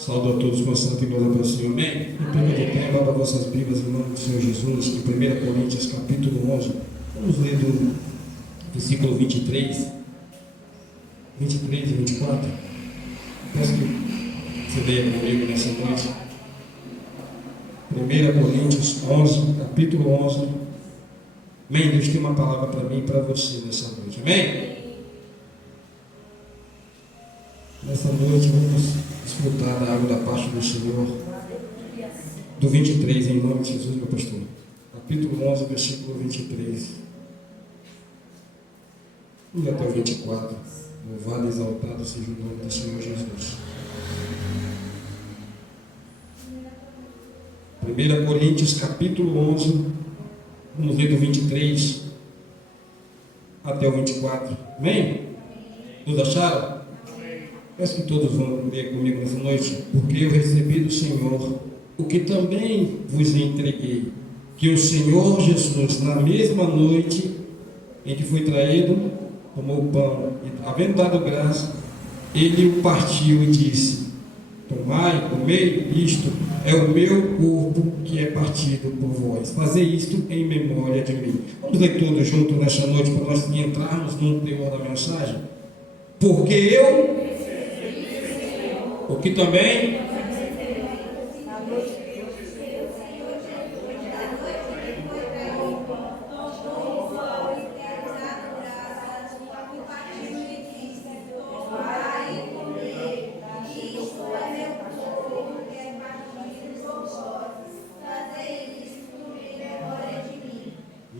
Saúdo a todos com a santa e glória para o Senhor. Amém? Em primeiro tempo, abra vossas Bíblias em nome do Senhor Jesus, em 1 Coríntios capítulo 11. Vamos ler do versículo 23 e 24. Peço que você leia comigo nessa noite. 1 Coríntios 11, capítulo 11. Amém? Deus tem uma palavra para mim e para você nessa noite. Amém? Nessa noite vamos desfrutar da água da parte do Senhor. Do 23, em nome de Jesus, meu pastor. Capítulo 11, versículo 23. E até o 24. Louvado e exaltado seja o nome do Senhor Jesus. 1 Coríntios, capítulo 11. Vamos ler do 23 até o 24. Amém? Todos acharam? Peço que todos vão ler comigo nessa noite. Porque eu recebi do Senhor o que também vos entreguei, que o Senhor Jesus, na mesma noite em que foi traído, tomou o pão e, havendo dado graça, ele o partiu e disse: tomai, comei, isto é o meu corpo que é partido por vós. Fazei isto em memória de mim. Vamos ler todos juntos nesta noite para nós entrarmos no teor da mensagem. Porque eu, o que também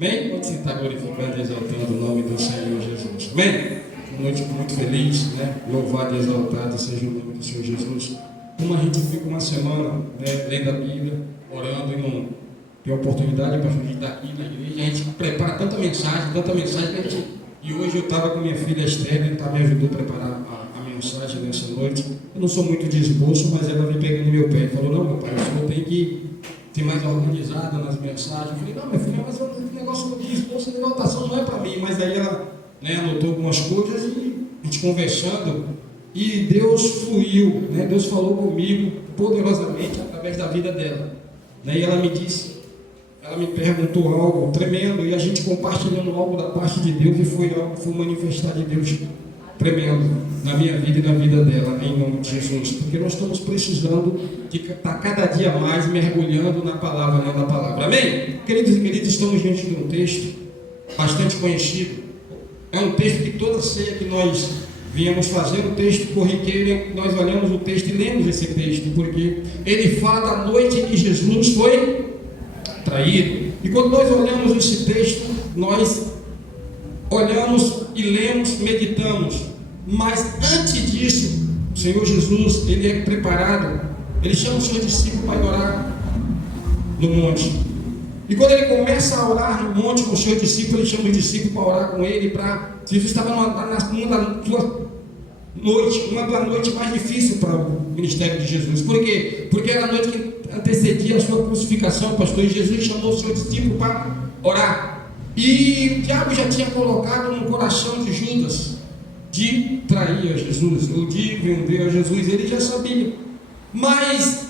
amém? Pode sentar glorificando e exaltando o nome do Senhor Jesus. Amém? Uma noite muito feliz, né? Louvado e exaltado seja o nome do Senhor Jesus. Como a gente fica uma semana, né, lendo a Bíblia, orando e não tem oportunidade para gente estar aqui na igreja, a gente prepara tanta mensagem que a gente... E hoje eu estava com minha filha Esther, ela tá, me ajudou a preparar a mensagem nessa noite. Eu não sou muito de esboço, mas ela veio pegando em meu pé e falou: não, meu pai, o senhor tem que ser mais organizada nas mensagens. Eu falei: não, minha filha, mas o negócio de esboço de anotação não é para mim. Mas aí ela, né, anotou algumas coisas e a gente conversando, e Deus fluiu, né? Deus falou comigo poderosamente através da vida dela, né? E ela me disse, ela me perguntou algo tremendo, e a gente compartilhando algo da parte de Deus, e foi manifestar de Deus tremendo na minha vida e na vida dela, em nome de Jesus, porque nós estamos precisando de estar cada dia mais mergulhando na palavra, não na palavra. Amém? Queridos e queridas, estamos diante de um texto bastante conhecido. É um texto que toda ceia que nós viemos fazer, um texto corriqueiro, nós olhamos o texto e lemos esse texto, porque ele fala da noite em que Jesus foi traído. E quando nós olhamos esse texto, nós olhamos e lemos, meditamos. Mas antes disso, o Senhor Jesus, ele é preparado, ele chama os seus discípulos para orar no monte. E quando ele começa a orar no monte com os seus discípulos, ele chama os discípulos para orar com ele. Jesus estava uma das noites mais difíceis para o ministério de Jesus. Por quê? Porque era a noite que antecedia a sua crucificação, pastor. E Jesus chamou os seus discípulos para orar. E o diabo já tinha colocado no coração de Judas de trair a Jesus, ou de vender a Jesus. Ele já sabia. Mas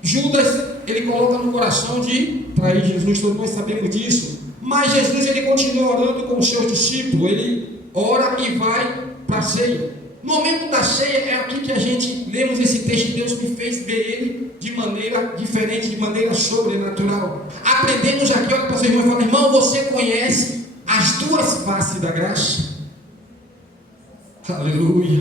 Judas, ele coloca no coração de trair Jesus, todos nós sabemos disso. Mas Jesus, ele continua orando com os seus discípulos, ele ora e vai para a ceia. No momento da ceia é aqui que a gente lemos esse texto. Deus me fez ver ele de maneira diferente, de maneira sobrenatural. Aprendemos aqui, olha para o seu irmão e fala: irmão, você conhece as duas faces da graça? Aleluia!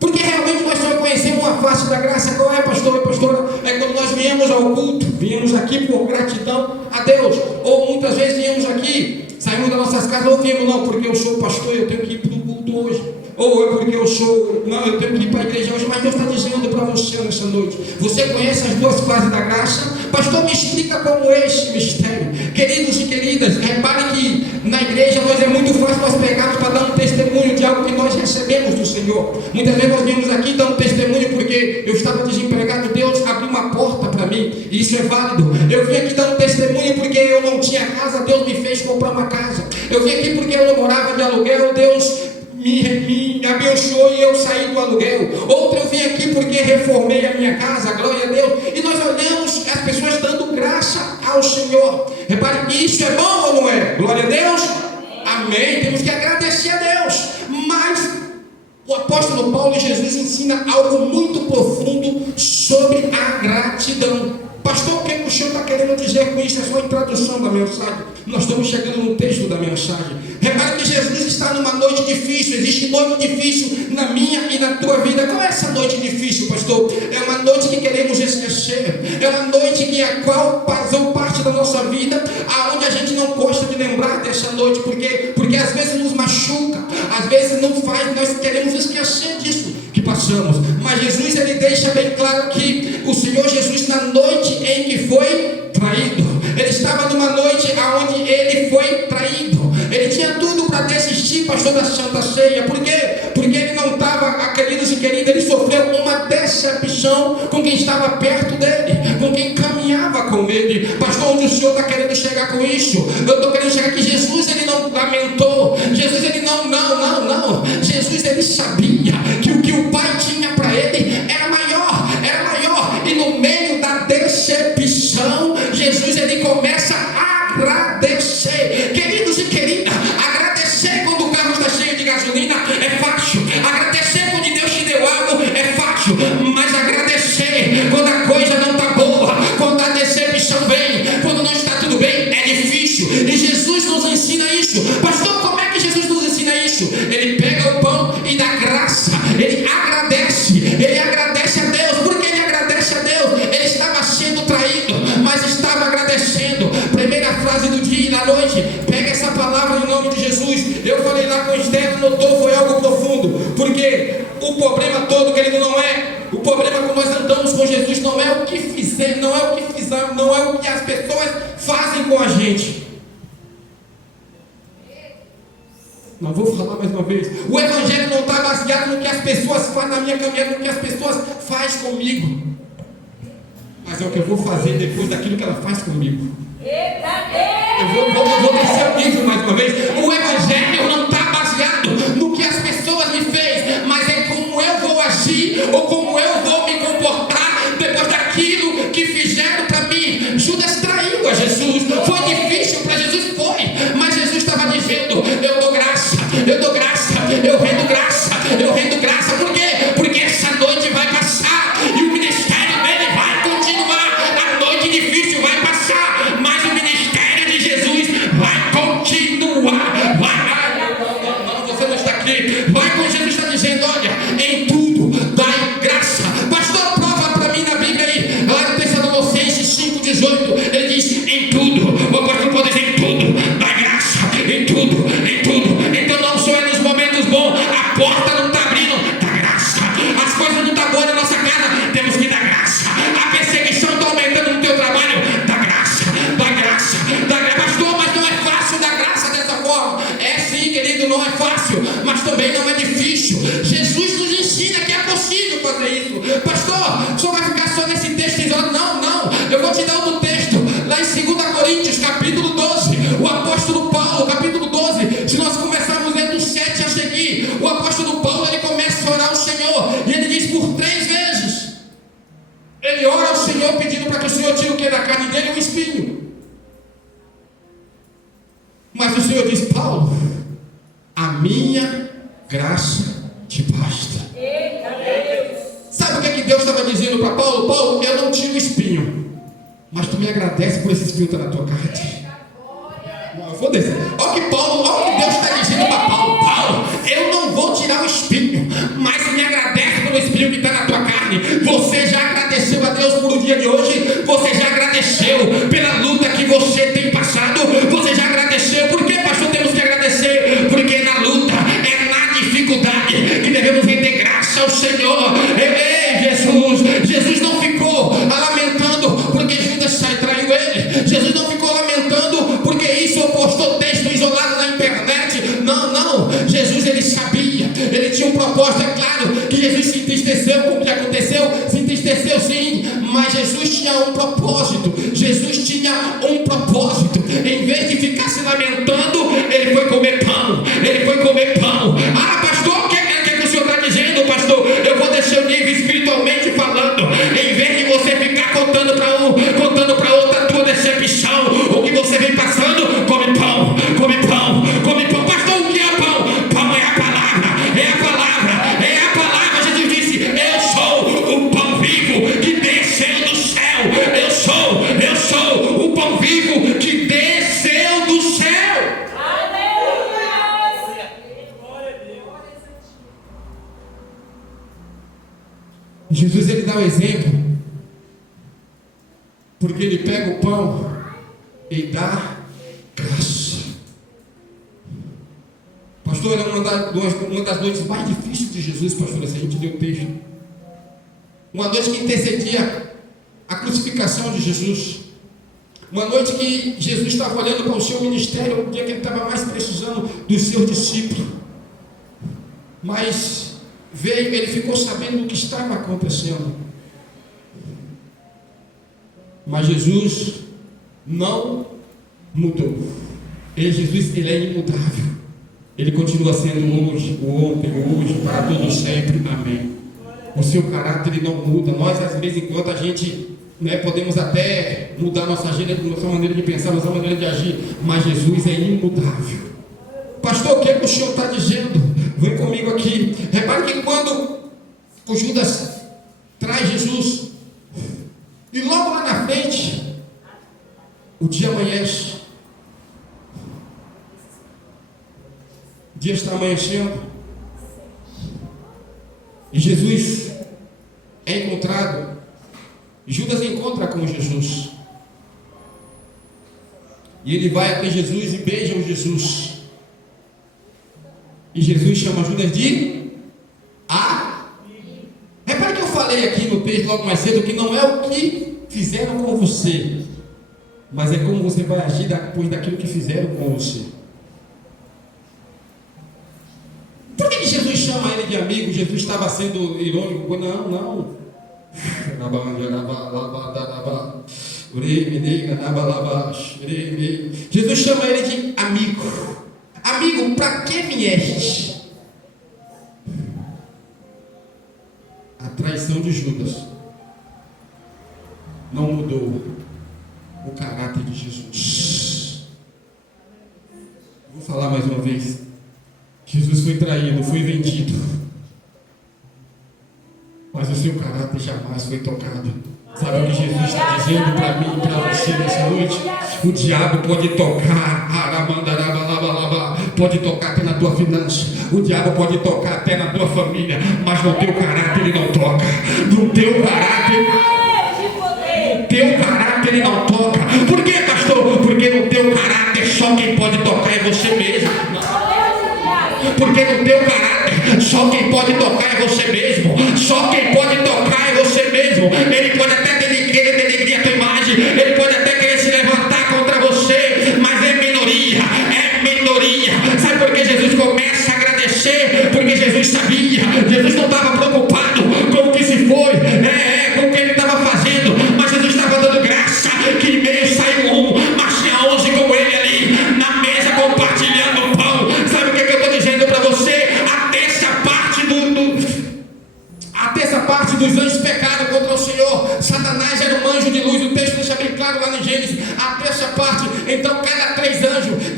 Porque realmente nós só conhecemos uma face da graça. Qual é, pastor e pastora? É quando nós viemos ao culto, viemos aqui por gratidão a Deus. Ou muitas vezes viemos aqui, saímos das nossas casas, ou viemos, não, porque eu sou pastor, eu tenho que ir para o culto hoje. Ou é porque eu tenho que ir para a igreja hoje. Mas Deus está dizendo para você nessa noite: você conhece as duas fases da graça? Pastor, me explica como é esse mistério. Queridos e queridas, reparem que na igreja é muito fácil nós pegarmos para dar um testemunho de algo que nós recebemos do Senhor. Muitas vezes nós viemos aqui dando testemunho porque eu estava desempregado, Deus abriu uma porta para mim, e isso é válido. Eu vim aqui dando testemunho porque eu não tinha casa, Deus me fez comprar uma casa. Eu vim aqui porque eu não morava de aluguel, Deus me abençoou e eu saí do aluguel. Outra, eu vim aqui porque reformei a minha casa, glória a Deus. E nós olhamos as pessoas dando graça ao Senhor. Repare, isso é bom ou não é? Glória a Deus. Amém. Temos que agradecer a Deus. Mas o apóstolo Paulo e Jesus ensina algo muito profundo sobre a gratidão. Pastor, o que o senhor está querendo dizer com isso? É só a introdução da mensagem. Nós estamos chegando no texto da mensagem. Repare que Jesus está numa noite difícil. Existe noite difícil na minha e na tua vida. Qual é essa noite difícil, pastor? É uma noite que queremos esquecer. É uma noite que a qual fazou parte da nossa vida, aonde a gente não gosta de lembrar dessa noite, porque às vezes nos machuca, às vezes não faz, nós queremos esquecer disso que passamos. Mas Jesus, ele deixa bem claro que o Senhor Jesus, na noite em que foi traído, ele estava numa noite onde ele foi traído. Ele tinha tudo para desistir, pastor, da Santa Ceia. Por quê? Porque ele não estava, queridos e queridas, ele sofreu uma decepção com quem estava perto dele, com quem caminhava com ele. Pastor, onde o senhor está querendo chegar com isso? Eu estou querendo chegar que Jesus, ele não lamentou. Jesus, ele não. Jesus, ele sabia que o que o Pai tinha para ele era maior. E no meio da decepção, Jesus, ele começa a agradecer. Queridos e queridas, agradecer quando o carro está cheio de gasolina é fácil. Agradecer quando Deus te deu algo é fácil. Mas agradecer quando a coisa não está boa, quando a decepção vem, quando não está tudo bem, é difícil. E Jesus nos ensina isso. Pastor, como é que Jesus nos ensina isso? Ele pega o pão e dá graça. Ele agradece a Deus. Por que ele agradece a Deus? Ele estava sendo traído, mas estava agradecendo. Primeira frase do dia e da noite, pega essa palavra em nome de Jesus. Eu falei lá com o Esther, notou, foi algo profundo. Porque o problema todo, querido, não é o problema quando nós andamos com Jesus, não é o que fizemos, não é o que as pessoas fazem com a gente. Não vou falar mais uma vez. O evangelho não está baseado no que as pessoas fazem na minha caminhada, no que as pessoas fazem comigo, mas é o que eu vou fazer depois daquilo que ela faz comigo. Eu vou descer o nível mais uma vez. O evangelho não está baseado no que as pessoas me fez, mas é como eu vou agir ou como eu vou me comportar depois daquilo que fizeram para mim. Judas traiu a Jesus. Foi difícil para Jesus, foi, mas Jesus estava dizendo: eu dou graça, eu rendo graça. Por quê? Porque essa noite vai passar e o ministério dele vai continuar. A noite difícil vai passar, mas o ministério de Jesus vai continuar. Não, você não está aqui. Vai com Jesus, está dizendo: olha, em tudo dai graça. Pastor, prova para mim na Bíblia aí, lá no Tessalonicenses 5,18, ele diz: em tudo. O apóstolo pode dizer: em tudo dai graça, em tudo. Então não só é nos momentos bons, a porta não está abrindo, dá graça. As coisas não estão boas na nossa casa, temos que dar graça. A perseguição está aumentando no teu trabalho, dá graça. Pastor, mas não é fácil dar graça dessa forma. É sim, querido, não é fácil, mas também não é difícil. Jesus nos ensina que é possível fazer isso. Pastor, só vai ficar só nesse texto isolado? Não, eu vou te dar outro texto, lá em 2 Coríntios, capítulo 12, o apóstolo Paulo, capítulo 12, se nós começarmos lendo 7 a seguir, o apóstolo Paulo, ele começa a orar ao Senhor, e ele diz por 3 vezes, ele ora ao Senhor pedindo para que o Senhor tire o que da carne dele? O espinho. Mas o Senhor diz: Paulo, a minha graça te basta. Sabe o que Deus estava dizendo para Paulo? Paulo, eu não tiro o espinho, mas tu me agradece por esse espinho estar na tua carne. Eu vou descer. Olha o que Deus está dizendo para Paulo: Paulo, eu não vou tirar o espinho, mas me agradece pelo espinho que está na tua carne. Você já agradeceu a Deus por o dia de hoje? Você já agradeceu pela luta que você tem passado? Você já agradeceu? Por que, pastor, temos que agradecer? Porque na luta, é na dificuldade que devemos render graça ao Senhor. Jesus não ficou lamentando porque Judas traiu ele. Jesus não ficou lamentando porque isso ou postou texto isolado na internet. Não. Jesus, ele sabia, ele tinha um propósito. É claro que Jesus se entristeceu com o que aconteceu, se entristeceu sim, mas Jesus tinha um propósito. Em vez de ficar se lamentando, ele foi comer pão. Ah, pastor, o que o senhor está dizendo, pastor? Eu vou descer o nível espiritualmente. ele dá o exemplo, porque ele pega o pão e dá graça. Pastor, era uma das noites mais difíceis de Jesus, pastor, se a gente lê o texto. Uma noite que antecedia a crucificação de Jesus. Uma noite que Jesus estava olhando para o seu ministério, o dia que ele estava mais precisando dos seus discípulos. Mas ele ficou sabendo do que estava acontecendo. Mas Jesus não mudou. Jesus, ele é imutável. Ele continua sendo hoje, ontem, hoje, para todo sempre. Amém. O seu caráter ele não muda. Nós, às vezes, enquanto a gente podemos até mudar nossa maneira de pensar, nossa maneira de agir, mas Jesus é imutável. Pastor, o que é que o senhor está dizendo? Vem comigo aqui. Repare que quando o Judas traz Jesus, e logo lá na frente, o dia amanhece. O dia está amanhecendo. E Jesus é encontrado. Judas encontra com Jesus. E ele vai até Jesus e beija o Jesus. E Jesus chama Judas de Repare que eu falei aqui no texto logo mais cedo que não é o que fizeram com você, mas é como você vai agir depois daquilo que fizeram com você. Por que Jesus chama ele de amigo? Jesus estava sendo irônico? Não. Jesus chama ele de amigo. Amigo, para que viestes? A traição de Judas não mudou o caráter de Jesus. Vou falar mais uma vez. Jesus foi traído, foi vendido, mas o seu caráter jamais foi tocado. Sabe o que Jesus está dizendo para mim e para você nessa noite? O diabo pode tocar, pode tocar até na tua finança, o diabo pode tocar até na tua família, mas no teu caráter ele não toca. No teu caráter ele não toca. Por que, pastor? Porque no teu caráter só quem pode tocar é você mesmo. Porque no teu caráter só quem pode tocar é você mesmo. Só quem pode tocar é você mesmo. Ele pode até querer denegrir a tua imagem, ele pode até querer se levantar contra você, mas é minoria. Sabe por que Jesus começa a agradecer? Porque Jesus sabia. Jesus não estava preocupado com o que se foi, com o que ele estava fazendo, mas Jesus estava dando graça que em meio saiu um, mas tinha 11 com ele ali na mesa compartilhando o pão. Sabe o que eu estou dizendo para você? Até essa parte dos anjos pecaram contra o Senhor. Satanás era um anjo de luz. O texto deixa bem claro lá no Gênesis. Até essa parte. Então de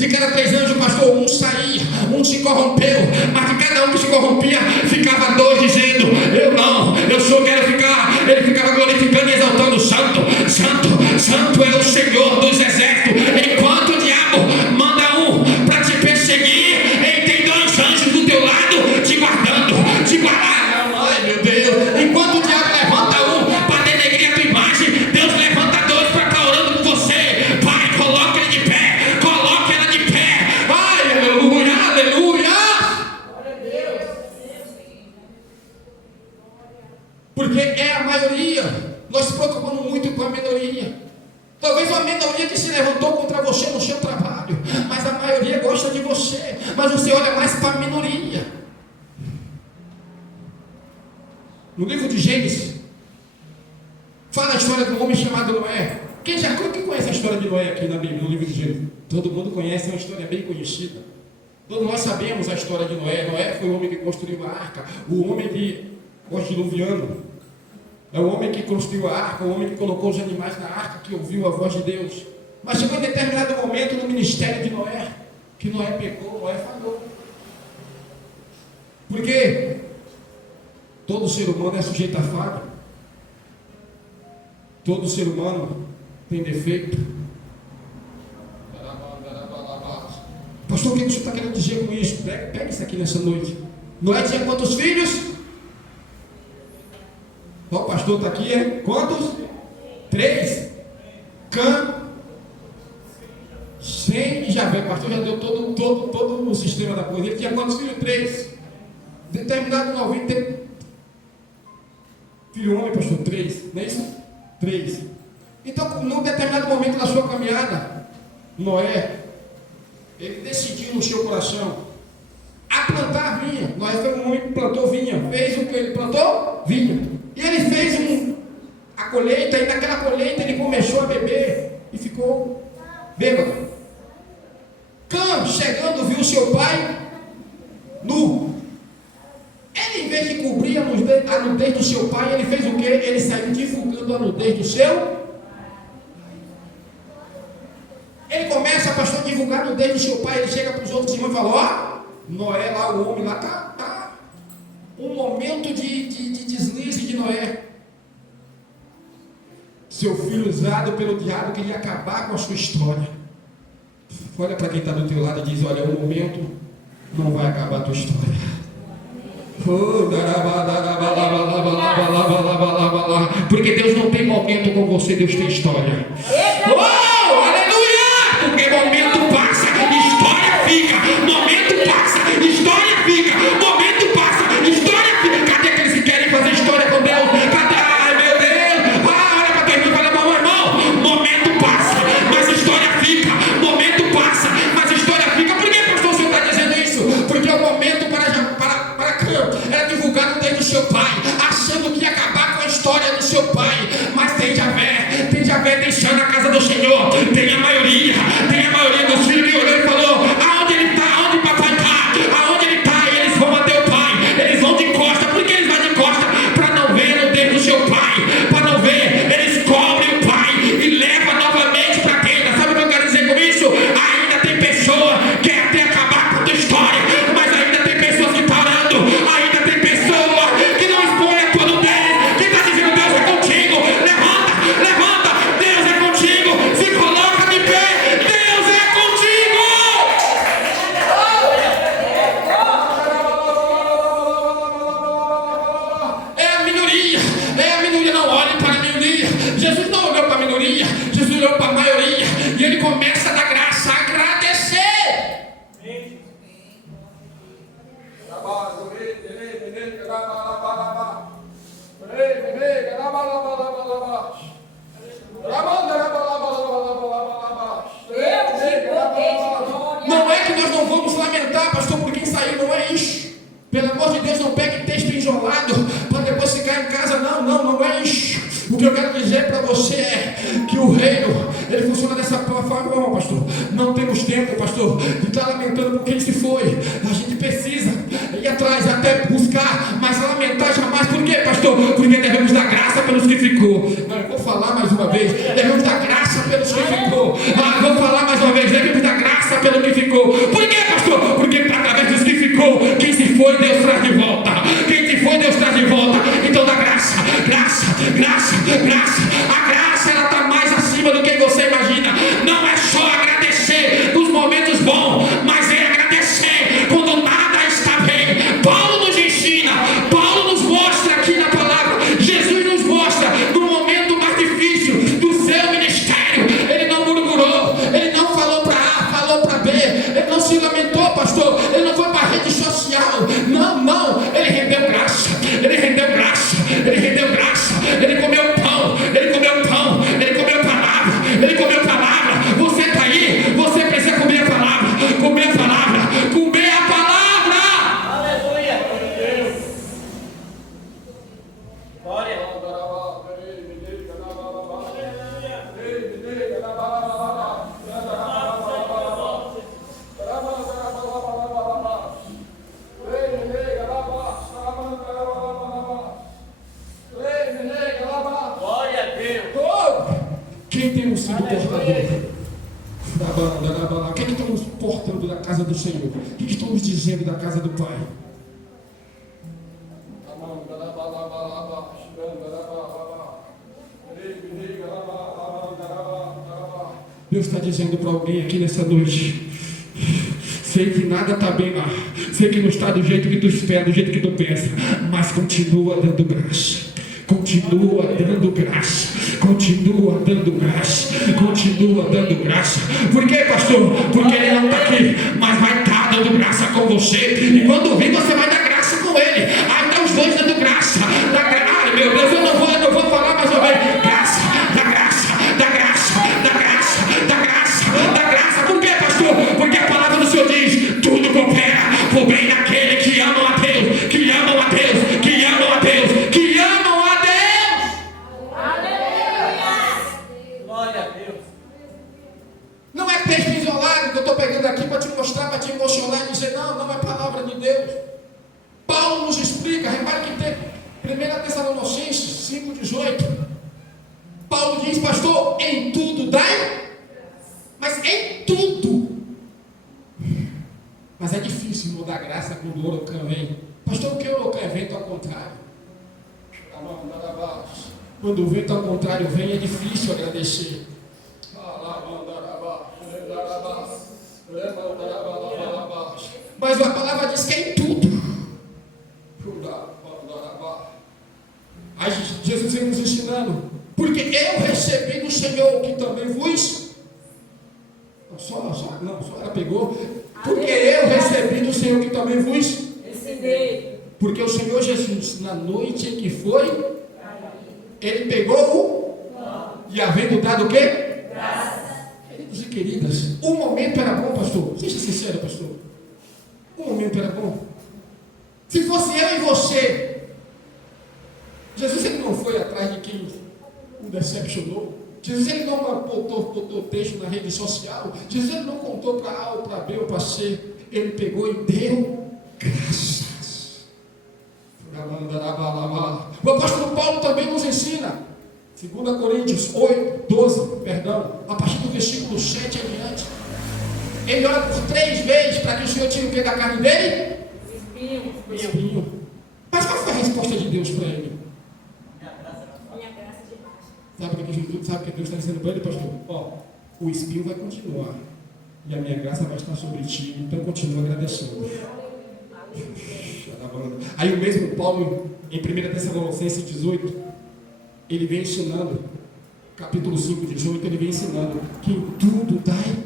cada três anjos, pastor, um saía, um se corrompeu, mas de cada um que se corrompia, ficava dois dizendo: eu não, eu só quero ficar. Ele ficava glorificando e exaltando: santo, santo, santo é o Senhor dos exércitos. Enquanto o diabo manda um para te perseguir, ele tem dois anjos do teu lado te guardando. Ai meu Deus, enquanto o diabo levanta um para denegrir a tua imagem, Deus levanta dois para estar orando por você. Pai, coloca ele de pé, coloca ela de pé. Ai, aleluia, aleluia. Porque é a maioria. Nós nos preocupamos muito com a minoria. Talvez uma minoria que se levantou contra você no seu trabalho, mas a maioria gosta de você, mas você olha mais para a minoria. No livro de Gênesis, fala a história de um homem chamado Noé. Quem conhece a história de Noé aqui na Bíblia, no livro de Gênesis? Todo mundo conhece, é uma história bem conhecida. Todos nós sabemos a história de Noé. Noé foi o homem que construiu a arca, o homem que, pós-diluviano, é o homem que construiu a arca, o homem que colocou os animais na arca, que ouviu a voz de Deus. Mas chegou em determinado momento no ministério de Noé, que Noé pecou, Noé falhou. Por quê? Todo ser humano é sujeito a falha. Todo ser humano tem defeito. Pastor, o que você está querendo dizer com isso? Pega isso aqui nessa noite. Noé tinha quantos filhos? Ó, o pastor está aqui, é? Quantos? 3. Cã, Sem e Javé. O pastor já deu todo o sistema da coisa. Ele tinha quantos filhos? 3. Determinado novinho tem filho homem, pastor? 3. Não é isso? 3. Então, num determinado momento da sua caminhada, Noé, ele decidiu no seu coração a plantar vinha. Noé foi um homem que plantou vinha. Fez o que ele plantou? Vinha. E ele fez a colheita, e naquela colheita ele começou a beber e ficou bêbado. Cã, chegando, viu seu pai nu. Ele, em vez de cobrir a nudez do seu pai, ele fez o quê? Ele saiu divulgando a nudez do seu. Ele começa, pastor, a divulgar a nudez do seu pai. Ele chega para os outros irmãos e fala: ó, Noé lá, o homem lá, tá um momento de deslize de Noé. Seu filho usado pelo diabo queria acabar com a sua história. Olha para quem está do teu lado e diz: olha, o momento não vai acabar a tua história. Porque Deus não tem momento com você, Deus tem história. Oh, aleluia! Porque momento passa, história fica. Momento passa, história fica. Momento passa, história fica. Cadê aqueles que querem fazer história com Deus? Cadê? Ai, meu Deus! Olha para teu irmão e fala: meu irmão, momento passa, mas história fica. Momento passa, mas história fica. Por que, pastor, o senhor está dizendo isso? Porque o momento era divulgado desde o seu pai, achando que ia acabar com a história do seu pai. Mas tem Javé deixando a casa do Senhor. Tem a maioria dos filhos que olhou e falou: aonde ele está? Aonde o papai está? Aonde ele está? E eles vão até o pai, eles vão de costa. Por que eles vão de costa? Para não ver no dedo do seu pai, para não ver. Eles cobrem o pai e levam novamente para a tenda. Sabe o que eu quero dizer com isso? Ainda tem pessoa que quer até acabar com a tua história, mas ainda tem pessoas que estão orando. Ainda tem pessoa que não expõe a tua nudez, que está dizendo: Deus é contigo. Levanta, Deus é contigo. Se coloca de pé, Deus é contigo. É a minoria, não olhe para a minoria. Jesus não olhou para a minoria, Jesus olhou para a maioria. E ele começa a dar graça, a agradecer. Não é que nós não vamos lamentar, pastor, por quem saiu, não é isso. Pelo amor de Deus, não pegue texto isolado para depois ficar em casa. Não é isso. O que eu quero dizer para você é que o reino, ele funciona dessa forma, pastor. Não temos tempo, pastor, de estar lamentando por quem se foi. A gente precisa ir atrás, até buscar, mas lamentar jamais. Por quê, pastor? Porque devemos dar graça pelos que ficou. Não, eu vou falar mais uma vez. Devemos dar graça pelos que ficou. Vou falar mais uma vez. Devemos dar graça pelo que ficou. Por quê, pastor? Porque através dos que ficou, quem se foi, Deus traz de volta. Quem se foi, Deus traz de volta. Então dá graça. A graça, ela está mais acima do que você imagina. Não é só agradecer nos momentos bons, mas é agradecer quando nada está bem. Paulo nos ensina, Paulo nos mostra aqui na palavra, Jesus nos mostra no momento mais difícil do seu ministério. Ele não murmurou, ele não falou para A, falou para B, ele não se lamentou, pastor, ele não foi para a rede social. Não, ele rendeu graça, ele comeu pão, ele comeu palavra. Você está aí, você precisa comer a palavra. Aleluia. Glória. Glória a Deus. Quem tem sido portador? O que estamos portando da casa do Senhor? O que estamos dizendo da casa do Pai? Deus está dizendo para alguém aqui nessa noite: sei que nada está bem lá, sei que não está do jeito que tu espera, do jeito que tu pensa, mas continua dando graça. Continua continua dando graça, continua dando graça, continua dando graça. Por quê, pastor? Porque ele não está aqui, mas vai estar dando graça com você, e quando vir você vai dar graça com ele. Aí estão os dois dando graça. Ai meu Deus, eu não vou falar mais ou menos. Graça, dá graça, dá graça, dá graça, dá graça, dá graça. Por quê, pastor? Porque a palavra do Senhor diz: tudo coopera por bem daquele que amam a Deus, que amam a Deus, que amam a Deus, que amam a Deus. Aleluia! Glória a Deus. Não é texto isolado que eu estou pegando aqui para te mostrar, para te emocionar e dizer: não é palavra de Deus. Paulo nos explica, repare que tem 1 Tessalonicenses 5,18. Paulo diz: pastor, em tudo dai, mas em tudo. Mas é difícil mudar graça quando o huracão vem. Pastor, o que o huracão é vento ao contrário? Quando o vento ao contrário vem, é difícil agradecer. Mas a palavra diz que é em tudo. Aí Jesus vem nos ensinando: porque eu recebi do Senhor que também vos. Só ela pegou. Porque eu recebi do Senhor que também vos. Recebi. Porque o Senhor Jesus, na noite em que foi, ele pegou o. E havendo dado o quê? Graças. Queridos e queridas, o momento era bom, pastor. Seja sincero, pastor. O momento era bom. Se fosse eu e você, Jesus ele não foi atrás de quem o decepcionou. Jesus ele não botou texto na rede social. Jesus ele não contou para A ou para B ou para C. Ele pegou e deu graças. O apóstolo Paulo também nos ensina. 2 Coríntios 8, 12, perdão, a partir do versículo 7 adiante. Ele ora por 3 vezes para que o Senhor tire o que da carne dele? Espinho. Mas qual foi a resposta de Deus para ele? Minha graça de baixo. Sabe o que Deus está dizendo para ele, pastor? Ó, o espinho vai continuar. E a minha graça vai estar sobre ti. Então continua agradecendo. Aí o mesmo Paulo, em 1 Tessalonicenses 18, ele vem ensinando, capítulo 5, 18, ele vem ensinando que em tudo dai.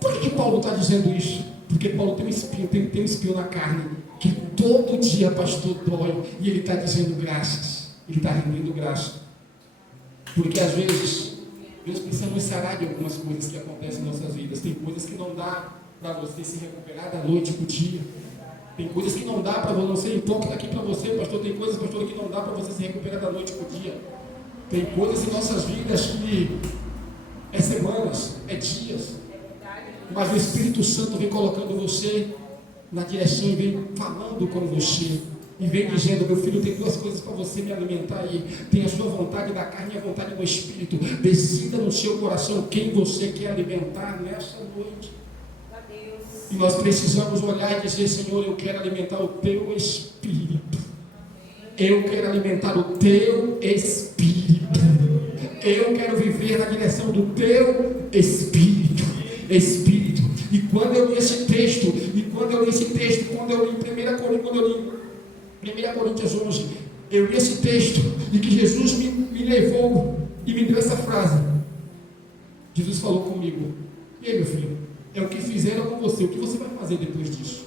Por que Paulo está dizendo isso? Porque Paulo tem um espinho, tem um espinho na carne, que todo dia, pastor, dói. E ele está dizendo graças. Ele está rendendo graça. Porque às vezes Deus precisa nos sarar de algumas coisas que acontecem em nossas vidas. Tem coisas que não dá para você se recuperar da noite para o dia. Tem coisas que não dá para você, hipócrita aqui para você, pastor. Tem coisas, pastor, que não dá para você se recuperar da noite para o dia. Tem coisas em nossas vidas que é semanas, é dias. Mas o Espírito Santo vem colocando você na direção e vem falando com você. E vem dizendo: meu filho, tem 2 coisas para você me alimentar aí. Tem a sua vontade da carne e a vontade do Espírito. Decida no seu coração quem você quer alimentar nessa noite. E nós precisamos olhar e dizer: Senhor, eu quero alimentar o teu Espírito. Eu quero alimentar o teu Espírito. Eu quero viver na direção do teu Espírito. Espírito. E quando eu li esse texto, quando eu li em 1 Coríntios 11, eu li esse texto e que Jesus me levou e me deu essa frase. Jesus falou comigo: e aí, meu filho, é o que fizeram com você, o que você vai fazer depois disso?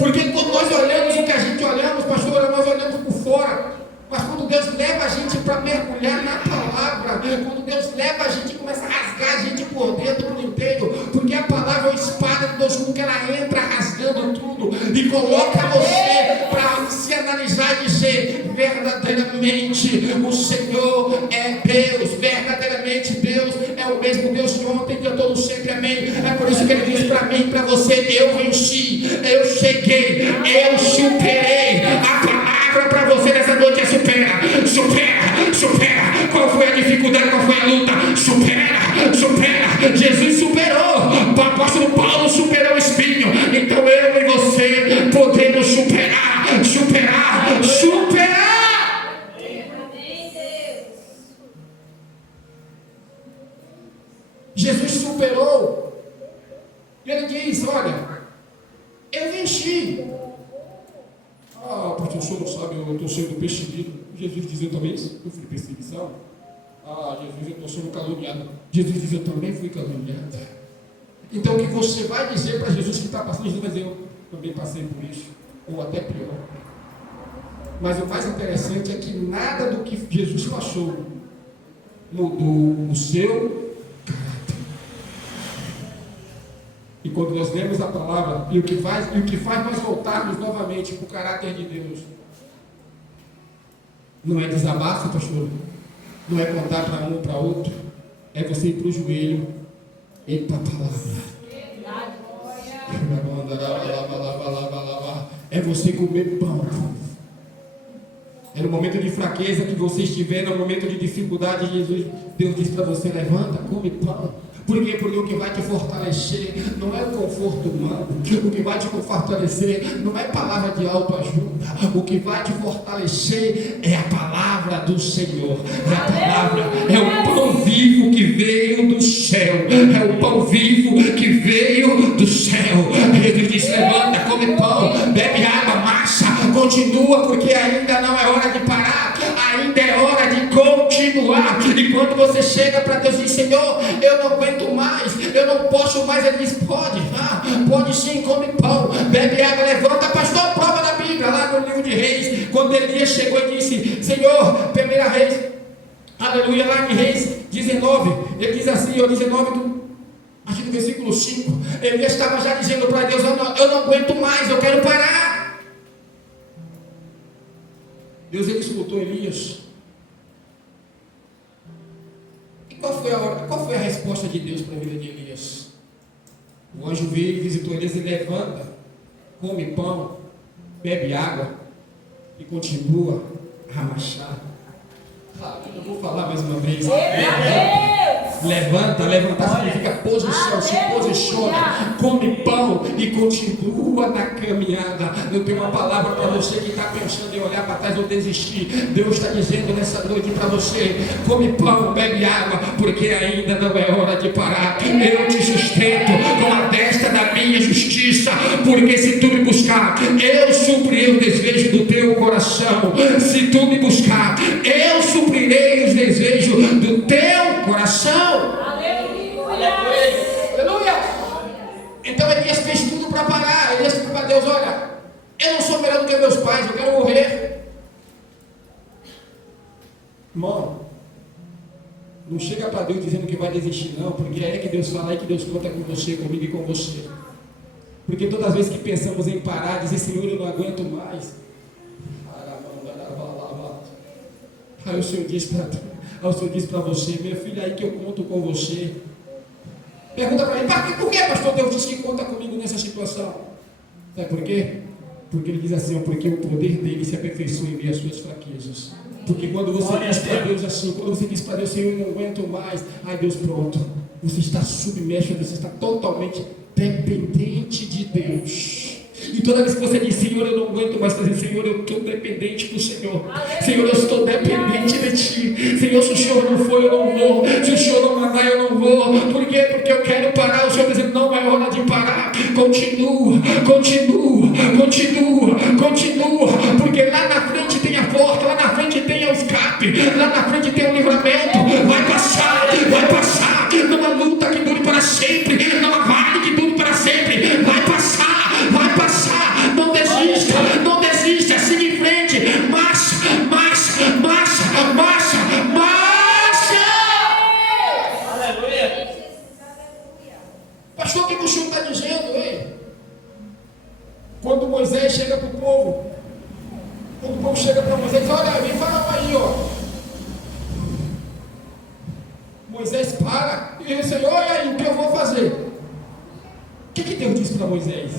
Porque quando nós olhamos o que a gente olhamos, pastor, nós olhamos por fora. Mas quando Deus leva a gente para mergulhar na palavra, quando Deus leva a gente, começa a rasgar a gente por dentro, por inteiro, porque a palavra é uma espada de Deus, que ela entra rasgando tudo e coloca você para se analisar e dizer: verdadeiramente o Senhor é Deus, verdadeiramente Deus é o mesmo Deus de ontem, que eu todo sempre, amém. É por isso que ele diz para mim e para você: eu venci, eu cheguei, eu superei. A palavra para você nessa noite é supera. Qual foi a dificuldade, qual foi a luta? Supera. Jesus superou. O apóstolo Paulo superou o espinho. Então eu e você podemos superar. Jesus superou. E ele diz: olha, eu venci. Porque o senhor não sabe, sendo perseguido. Jesus diz, eu também sofri perseguição. Jesus, eu estou sendo caluniado. Jesus diz, eu também fui caluniado. Então o que você vai dizer para Jesus que está passando, Jesus vai dizer, eu também passei por isso, ou até pior. Mas o mais interessante é que nada do que Jesus passou mudou o seu caráter. E quando nós lemos a palavra, e o que faz nós voltarmos novamente para o caráter de Deus, não é desabafo, pastor, não é contar para um ou para outro, é você ir para o joelho e para a palavra. É você comer pão. É no momento de fraqueza que você estiver, no momento de dificuldade, Deus diz para você, levanta, come pão. Por quê? Porque o que vai te fortalecer não é o conforto humano. O que vai te fortalecer não é palavra de autoajuda. O que vai te fortalecer é a palavra do Senhor. É a palavra, é o pão vivo que veio do céu. É o pão vivo que veio do céu. Ele diz, levanta, come pão, bebe água, massa, continua, porque ainda não é hora de parar. Ainda é hora de continuar. E quando você chega para Deus e diz, Senhor, eu não aguento mais, eu não posso mais, ele diz, pode, pode sim, come pão, bebe água, levanta, pastor, prova da Bíblia, lá no livro de Reis, quando Elias chegou e disse, Senhor, 1 Reis, aleluia, lá em Reis 19, ele diz assim, 19 acho que no versículo 5, Elias estava já dizendo para Deus, eu não aguento mais, eu quero parar. Deus, ele escutou Elias. E qual foi a resposta de Deus para a vida de Elias? O anjo veio e visitou Elias e levanta, come pão, bebe água e continua a marchar. Eu vou falar mais uma vez. Levanta, levantar significa posição, se posiciona, come pão e continua na caminhada. Eu tenho uma palavra para você que está pensando em olhar para trás ou desistir. Deus está dizendo nessa noite para você, come pão, bebe água, porque ainda não é hora de parar. Eu te sustento com a destra da minha justiça, porque se tu me buscar, eu suprirei o desejo do teu coração. Se tu me buscar, eu suprirei os desejos do teu coração. Aleluia! Então Elias fez tudo para parar. Elias disse para Deus, olha, eu não sou melhor do que meus pais, eu quero morrer. Irmão, não chega para Deus dizendo que vai desistir não, porque é que Deus fala, é que Deus conta com você, comigo e com você. Porque todas as vezes que pensamos em parar, dizer, Senhor, eu não aguento mais, aí o Senhor diz para você, minha filha, aí que eu conto com você. Pergunta para ele, por que pastor Deus diz que conta comigo nessa situação? Sabe por quê? Porque ele diz assim, porque o poder dele se aperfeiçoa em meio às suas fraquezas. Porque quando você diz para Deus assim, quando você diz para Deus, Senhor, eu não aguento mais, ai Deus, pronto, você está submerso, você está totalmente dependente de Deus. E toda vez que você diz, Senhor, eu não aguento mais fazer, Senhor, eu estou dependente do Senhor. Senhor, eu estou dependente de Ti. Senhor, se o Senhor não for, eu não vou. Se o Senhor não mandar, eu não vou. Por quê? Porque eu quero parar. O Senhor dizendo, não é hora de parar. Continua, continua, continua, continua. Porque lá na frente tem a porta, lá na frente tem o escape, lá na frente tem o livramento. Vai passar, vai passar. Não há luta que dure para sempre, não há vale que dure para sempre. Vai passar, vai passar. Não desista, não desista. Siga em frente. Marcha, marcha, marcha, marcha, marcha. Aleluia. Pastor, o que o senhor está dizendo, hein? Quando Moisés chega para o povo, quando o povo chega para Moisés, olha, vem falar aí, ó. Moisés para e diz, Senhor, olha aí, o que eu vou fazer? O que Deus disse para Moisés?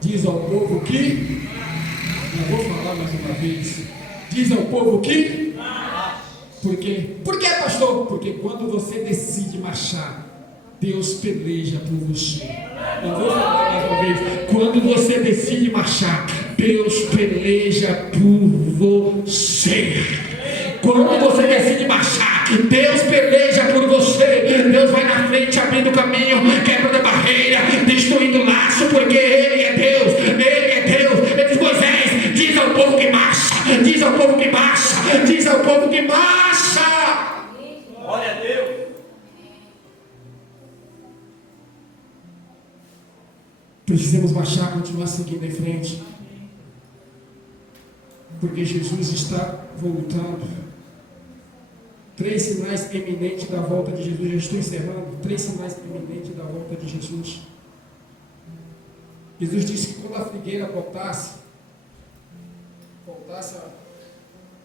Diz ao povo que, não vou falar mais uma vez, diz ao povo que, por quê? Por quê, pastor? Porque quando você decide marchar, Deus peleja por você. Não vou falar mais uma vez. Quando você decide marchar, Deus peleja por você. Quando você decide marchar, Deus peleja por você. Deus vai na frente abrindo caminho, quebrando a barreira, destruindo o laço, porque Ele é Deus. Ele é Deus. Ele diz, Moisés, diz ao povo que marcha, diz Precisamos marchar, continuar seguindo em frente. Porque Jesus está voltando. 3 sinais eminentes da volta de Jesus. Já estou encerrando. 3 sinais eminentes da volta de Jesus. Jesus disse que quando a figueira voltasse,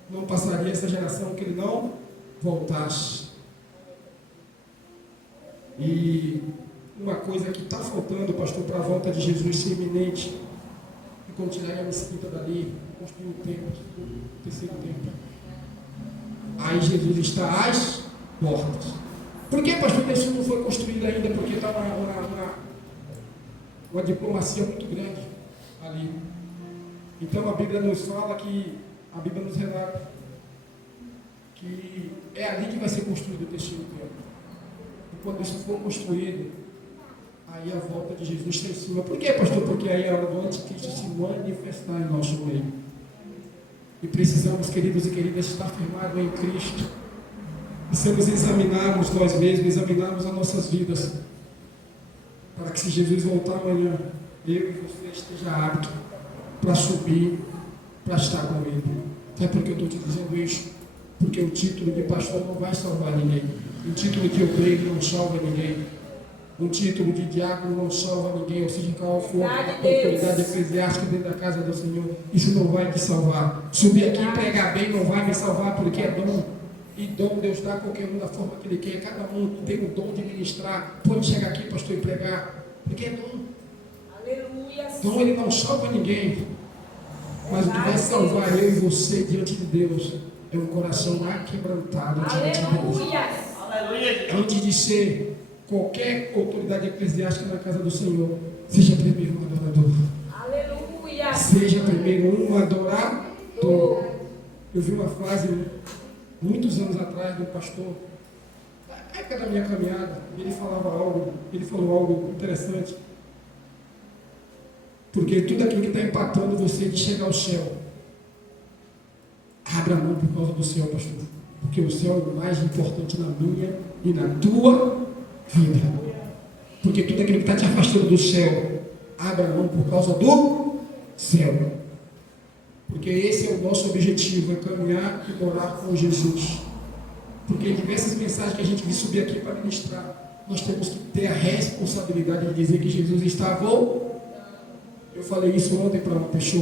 não passaria essa geração que ele não voltasse. E uma coisa que está faltando, pastor, para a volta de Jesus ser iminente, e continuar a mesquita dali, construir o templo, o terceiro templo. Aí Jesus está às portas. Por que, pastor, isso não foi construído ainda? Porque está uma diplomacia muito grande ali. Então a Bíblia nos fala que, a Bíblia nos relata que é ali que vai ser construído o terceiro templo. E quando isso for construído, aí a volta de Jesus está em cima. Por quê, pastor? Porque aí é a hora do anticristo se manifestar em nosso meio. E precisamos, queridos e queridas, estar firmados em Cristo. Precisamos examinarmos nós mesmos, examinarmos as nossas vidas, para que se Jesus voltar amanhã, eu e você esteja apto para subir, para estar com Ele. Sabe por que eu estou te dizendo isso? Porque o título de pastor não vai salvar ninguém. O título de obreiro não salva ninguém. O título de diácono não salva ninguém. Ou seja, qual for a autoridade eclesiástica dentro da casa do Senhor, isso não vai te salvar. Subir aqui e pregar bem não vai me salvar, porque é dom. E dom Deus dá a qualquer um da forma que Ele quer. Cada um tem o dom de ministrar. Pode chegar aqui, pastor, e pregar. Porque é dom. Aleluia. Dom Ele não salva ninguém. Mas o que vai salvar eu e você diante de Deus é um coração aquebrantado diante de Deus. Aleluia. Aleluia. Antes de ser qualquer autoridade eclesiástica na casa do Senhor, seja primeiro um adorador. Aleluia. Seja primeiro um adorador. Eu vi uma frase muitos anos atrás do pastor, na época da minha caminhada, ele falou algo interessante. Porque tudo aquilo que está empatando você de chegar ao céu, abra a mão por causa do céu, pastor. Porque o céu é o mais importante na minha e na tua vida. Porque tudo aquilo que está te afastando do céu, abra a mão por causa do céu. Porque esse é o nosso objetivo, é caminhar e morar com Jesus. Porque em diversas mensagens que a gente vai subir aqui para ministrar, nós temos que ter a responsabilidade de dizer que Jesus está voltando. Eu falei isso ontem para uma pessoa.